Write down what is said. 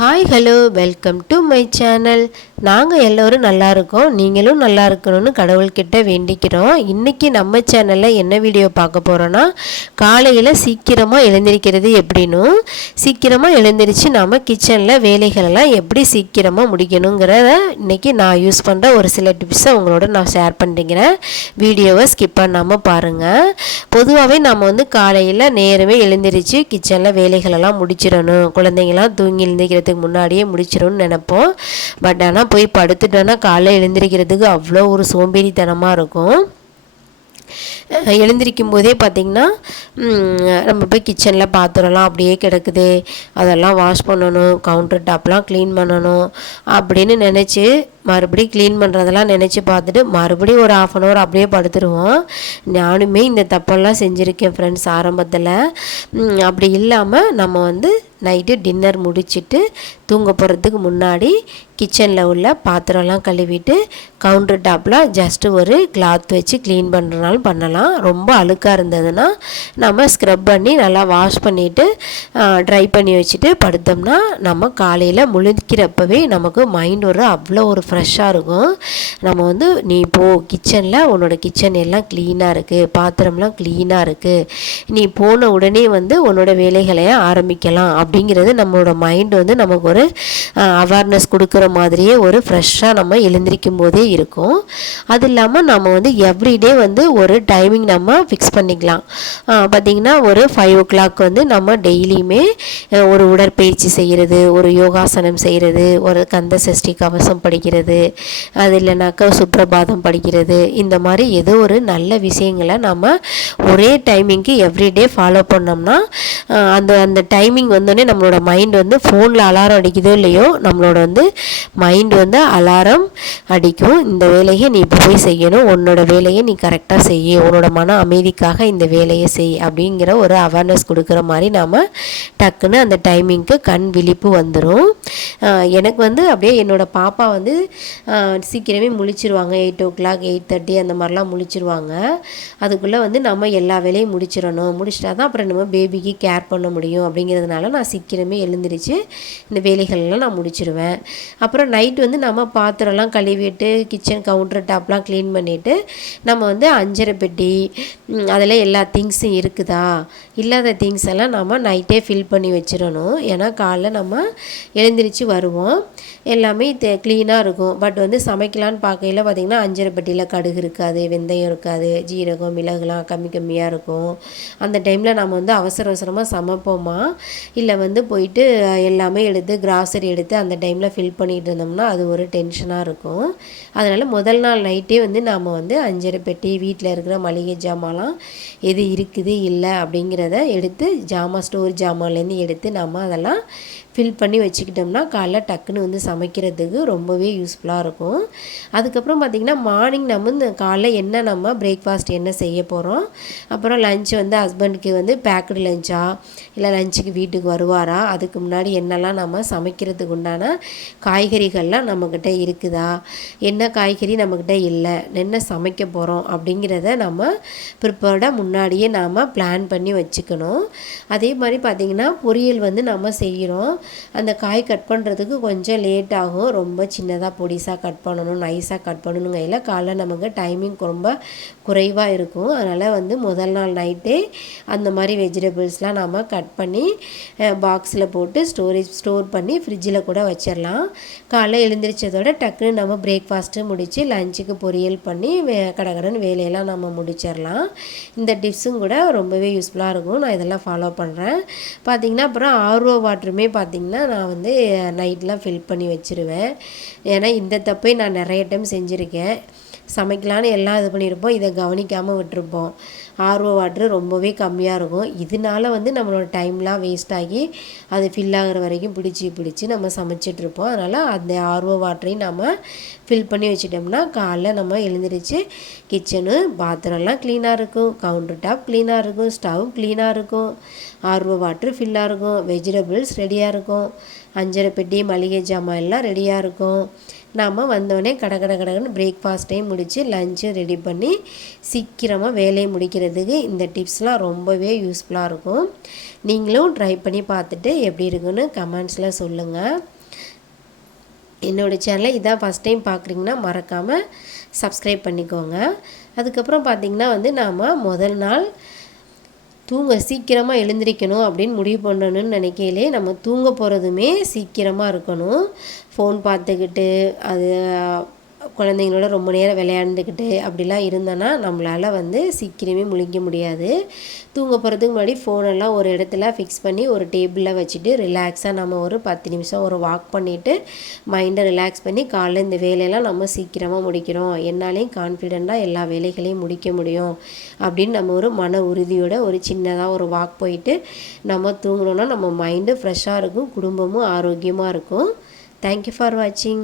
Hi hello welcome to my channel நாங்கள் எல்லோரும் நல்லா இருக்கோம் நீங்களும் நல்லா இருக்கணும்னு கடவுள்கிட்ட வேண்டிக்கிறோம். இன்றைக்கி நம்ம சேனலில் என்ன வீடியோ பார்க்க போகிறோன்னா காலையில் சீக்கிரமாக எழுந்திருக்கிறது எப்படின்னு. சீக்கிரமாக எழுந்திரிச்சு நம்ம கிச்சனில் வேலைகளெல்லாம் எப்படி சீக்கிரமாக முடிக்கணுங்கிறத இன்றைக்கி நான் யூஸ் பண்ணுற ஒரு சில டிப்ஸை உங்களோட நான் ஷேர் பண்ணிக்கிறேன். வீடியோவை ஸ்கிப் பண்ணாமல் பாருங்கள் பொதுவாகவே நம்ம வந்து காலையில் நேரமே எழுந்திரிச்சு கிச்சனில் வேலைகளெல்லாம் முடிச்சிடணும். குழந்தைங்களாம் தூங்கி எழுந்திரிக்கிறதுக்கு முன்னாடியே முடிச்சிடும்னு நினைப்போம். பட் ஆனால் போய் படுத்துட்டோன்னா காலைல எழுந்திரிக்கிறதுக்கு அவ்வளோ ஒரு சோம்பேறித்தனமாக இருக்கும். எழுந்திரிக்கும் போதே பார்த்திங்கன்னா நம்ம போய் கிச்சனில் பாத்திரம்லாம் அப்படியே கிடக்குது. அதெல்லாம் வாஷ் பண்ணணும் கவுண்டர் டாப்லாம் க்ளீன் பண்ணணும் அப்படின்னு நினச்சி மறுபடியும் க்ளீன் பண்ணுறதெல்லாம் நினச்சி பார்த்துட்டு மறுபடியும் ஒரு ஆஃப் அன் ஹவர் அப்படியே படுத்துருவோம். நானுமே இந்த தப்பெல்லாம் செஞ்சுருக்கேன் ஃப்ரெண்ட்ஸ் ஆரம்பத்தில். அப்படி இல்லாமல் நம்ம வந்து நைட்டு டின்னர் முடிச்சுட்டு தூங்க போகிறதுக்கு முன்னாடி கிச்சனில் உள்ள பாத்திரம்லாம் கழுவிட்டு கவுண்டர் டாப்பில் ஜஸ்ட்டு ஒரு கிளாத் வச்சு க்ளீன் பண்ணுறனாலும் பண்ணலாம். ரொம்ப அழுக்காக இருந்ததுன்னா நம்ம ஸ்க்ரப் பண்ணி நல்லா வாஷ் பண்ணிவிட்டு ட்ரை பண்ணி வச்சுட்டு படுத்தோம்னா நம்ம காலையில் முழுக்கிறப்பவே நமக்கு மைண்ட் ஒரு அவ்வளோ ஒரு ஃப்ரெஷ்ஷாக இருக்கும். நம்ம வந்து நீ போ கிச்சனில் உன்னோட கிச்சன் எல்லாம் க்ளீனாக இருக்குது பாத்திரம்லாம் க்ளீனாக இருக்குது நீ போன உடனே வந்து உன்னோட வேலைகளையும் ஆரம்பிக்கலாம். அப்படிங்கிறது நம்மளோட மைண்ட் வந்து நமக்கு ஒரு அவேர்னஸ் கொடுக்குற மாதிரியே ஒரு ஃப்ரெஷ்ஷாக நம்ம எழுந்திரிக்கும் போதே இருக்கும். அது இல்லாமல் நம்ம வந்து எவ்ரிடே வந்து ஒரு டைமிங் நம்ம ஃபிக்ஸ் பண்ணிக்கலாம். பார்த்திங்கன்னா ஒரு ஃபைவ் ஓ கிளாக் வந்து நம்ம டெய்லியுமே ஒரு உடற்பயிற்சி செய்கிறது ஒரு யோகாசனம் செய்கிறது ஒரு கந்த சஷ்டி கவசம் படிக்கிறது அது இல்லைனாக்கா சுப்ரபாதம் படிக்கிறது இந்த மாதிரி ஏதோ ஒரு நல்ல விஷயங்களை நம்ம ஒரே டைமிங்க்கு எவ்ரிடே ஃபாலோ பண்ணோம்னா அந்த அந்த டைமிங் வந்தோடனே நம்மளோட மைண்ட் வந்து ஃபோனில் அலாரம் அடிக்குதோ இல்லையோ நம்மளோட வந்து மைண்ட் வந்து அலாரம் அடிக்கும். இந்த வேலையை நீ இப்போ போய் செய்யணும். உன்னோட வேலையை நீ கரெக்டாக செய்ய. உன்னோட மன அமைதிக்காக இந்த வேலையை செய் அப்படிங்கிற ஒரு அவேர்னஸ் கொடுக்குற மாதிரி நாம் டக்குன்னு அந்த டைமிங்க்கு கண் விழிப்பு வந்துடும் எனக்கு வந்து அப்படியே என்னோட பாப்பா வந்து சீக்கிரமே முழிச்சிருவாங்க. Eight o'clock eight thirty அந்த மாதிரிலாம் முழிச்சிருவாங்க. அதுக்குள்ளே வந்து நம்ம எல்லா வேலையும் முடிச்சிடணும். முடிச்சிட்டா தான் அப்புறம் நம்ம பேபிக்கு கேர் பண்ண முடியும் அப்படிங்கிறதுனால நான் சீக்கிரமே எழுந்திரிச்சு இந்த வேலைகள்லாம் நான் முடிச்சிருவேன். அப்புறம் நைட் வந்து நம்ம பாத்திரம்லாம் கழுவிட்டு கிச்சன் கவுண்டர் டாப்லாம் க்ளீன் பண்ணிவிட்டு நம்ம வந்து அஞ்சரை பெட்டி அதில் எல்லா திங்ஸும் இருக்குதா? இல்லாத திங்ஸ் எல்லாம் நம்ம நைட்டே ஃபில் பண்ணி வச்சிடணும். ஏன்னா காலைல நம்ம எழுந்திரிச்சு வருவோம். எல்லாமே க்ளீனாக இருக்கும். பட் வந்து சமைக்கலான்னு பார்க்கையில் பார்த்திங்கன்னா அஞ்சரை பெட்டியில் கடுகு இருக்காது வெந்தயம் இருக்காது ஜீரகம் மிளகுலாம் கம்மி கம்மியாக இருக்கும். அந்த டைமில் நம்ம வந்து அவசர அவசரமாக சமைப்போமா? இல்லை வந்து போயிட்டு எல்லாமே எடுத்து கிராசரி எடுத்து அந்த டைமில் ஃபில் பண்ணிட்டு இருந்தோம்னா அது ஒரு டென்ஷனாக இருக்கும். அதனால் முதல் நாள் நைட்டே வந்து நாம் வந்து அஞ்சரை பெட்டி வீட்டில் இருக்கிற மளிகை ஜாமான்லாம் எது இருக்குது இல்லை அப்படிங்கிறத எடுத்து ஜாமான் ஸ்டோர் ஜாமான்லேருந்து எடுத்து நம்ம அதெல்லாம் ஃபில் பண்ணி வச்சுக்கிட்டோம்னா காலைல டக்குன்னு வந்து சமைக்கிறதுக்கு ரொம்பவே யூஸ்ஃபுல்லாக இருக்கும். அதுக்கப்புறம் பார்த்திங்கன்னா மார்னிங் நம்ம இந்த காலைல என்ன நம்ம பிரேக்ஃபாஸ்ட் என்ன செய்ய போகிறோம் அப்புறம் லஞ்ச் வந்து ஹஸ்பண்டுக்கு வந்து பேக்கடு லஞ்சா இல்லை லஞ்சுக்கு வீட்டுக்கு வருவாரா? அதுக்கு முன்னாடி என்னெல்லாம் நம்ம சமைக்கிறதுக்கு உண்டான காய்கறிகள்லாம் நம்மக்கிட்ட இருக்குதா? என்ன காய்கறி நம்மக்கிட்ட இல்லை? என்ன சமைக்க போகிறோம் அப்படிங்கிறத நம்ம ப்ரிப்பேர்டாக முன்னாடியே நாம் பிளான் பண்ணி வச்சுக்கணும். அதே மாதிரி பார்த்திங்கன்னா பொரியல் வந்து நம்ம செய்கிறோம் அந்த காய் கட் பண்ணுறதுக்கு கொஞ்சம் லேட் ஆகும். ரொம்ப சின்னதாக பொடிசாக கட் பண்ணணும் நைஸாக கட் பண்ணணுங்கையில் காலைல நமக்கு டைமிங் ரொம்ப குறைவாக இருக்கும். அதனால் வந்து முதல் நாள் நைட்டே அந்த மாதிரி வெஜிடபிள்ஸ்லாம் நாம் கட் பண்ணி பாக்ஸில் போட்டு ஸ்டோரேஜ் ஸ்டோர் பண்ணி ஃப்ரிட்ஜில் கூட வச்சிடலாம் காலைல எழுந்திரிச்சதோட டக்குன்னு நம்ம பிரேக்ஃபாஸ்ட்டு முடித்து லஞ்சுக்கு பொரியல் பண்ணி வே கடகடன்னு வேலையெல்லாம் நம்ம முடிச்சிடலாம் இந்த டிப்ஸும் கூட ரொம்பவே யூஸ்ஃபுல்லாக இருக்கும். நான் இதெல்லாம் ஃபாலோ பண்ணுறேன் பார்த்திங்கன்னா அப்புறம் ஆர்ஓ வாட்டருமே பார்த்திங்கன்னா பார்த்திங்கன்னா நான் வந்து நைட்லாம் ஃபில் பண்ணி வச்சுருவேன். ஏன்னா இந்த தப்பை நான் நிறைய டைம் செஞ்சுருக்கேன். சமைக்கலான்னு எல்லாம் இது பண்ணியிருப்போம். இதை கவனிக்காமல் விட்டுருப்போம். ஆர்ஓ வாட்ரு ரொம்பவே கம்மியாக இருக்கும். இதனால வந்து நம்மளோட டைம்லாம் வேஸ்ட் ஆகி அது ஃபில் ஆகுற வரைக்கும் பிடிச்சி பிடிச்சி நம்ம சமைச்சிட்ருப்போம் அதனால் அந்த ஆர்ஓ வாட்டரையும் நம்ம ஃபில் பண்ணி வச்சிட்டோம்னா காலைல நம்ம எழுந்திரிச்சு கிச்சனு பாத்திரம்லாம் க்ளீனாக இருக்கும். கவுண்டர் டாப் க்ளீனாக இருக்கும். ஸ்டவ் க்ளீனாக இருக்கும். ஆர்வ வாட்ரு ஃபில்லாக இருக்கும். வெஜிடபிள்ஸ் ரெடியாக இருக்கும். அஞ்சரை பெட்டி மளிகை ஜாமான் எல்லாம் ரெடியாக இருக்கும். நாம் வந்தோடனே கட கட கடன்னு பிரேக்ஃபாஸ்ட்டையும் முடித்து லஞ்சு ரெடி பண்ணி சீக்கிரமாக வேலையை முடிக்கிறதுக்கு இந்த டிப்ஸ்லாம் ரொம்பவே யூஸ்ஃபுல்லாக இருக்கும். நீங்களும் ட்ரை பண்ணி பார்த்துட்டு எப்படி இருக்குன்னு கமெண்ட்ஸில் சொல்லுங்கள் என்னோடய சேனலை இதான் ஃபஸ்ட் டைம் பார்க்குறீங்கன்னா மறக்காமல் சப்ஸ்கிரைப் பண்ணிக்கோங்க. அதுக்கப்புறம் பார்த்திங்கன்னா வந்து நாம் முதல் நாள் தூங்க சீக்கிரமாக எழுந்திரிக்கணும் அப்படின்னு முடிவு பண்ணணும்னு நினைக்கையிலே நம்ம தூங்க போகிறதுமே சீக்கிரமாக இருக்கணும். ஃபோன் பார்த்துக்கிட்டு அது குழந்தைங்களோட ரொம்ப நேரம் விளையாண்டுக்கிட்டு அப்படிலாம் இருந்தோன்னா நம்மளால் வந்து சீக்கிரமே முழிக்க முடியாது. தூங்க போகிறதுக்கு முன்னாடி ஃபோனெல்லாம் ஒரு இடத்துல ஃபிக்ஸ் பண்ணி ஒரு டேபிளில் வச்சுட்டு ரிலாக்ஸாக நம்ம ஒரு பத்து நிமிஷம் ஒரு வாக் பண்ணிவிட்டு மைண்டை ரிலாக்ஸ் பண்ணி காலைல இந்த வேலையெல்லாம் நம்ம சீக்கிரமாக முடிக்கிறோம். என்னாலையும் கான்ஃபிடெண்ட்டாக எல்லா வேலைகளையும் முடிக்க முடியும் அப்படின்னு நம்ம ஒரு மன உறுதியோட ஒரு சின்னதாக ஒரு வாக் போயிட்டு நம்ம தூங்கினோன்னா நம்ம மைண்டு ஃப்ரெஷ்ஷாக இருக்கும் குடும்பமும் ஆரோக்கியமாக இருக்கும். தேங்க்யூ ஃபார் வாட்சிங்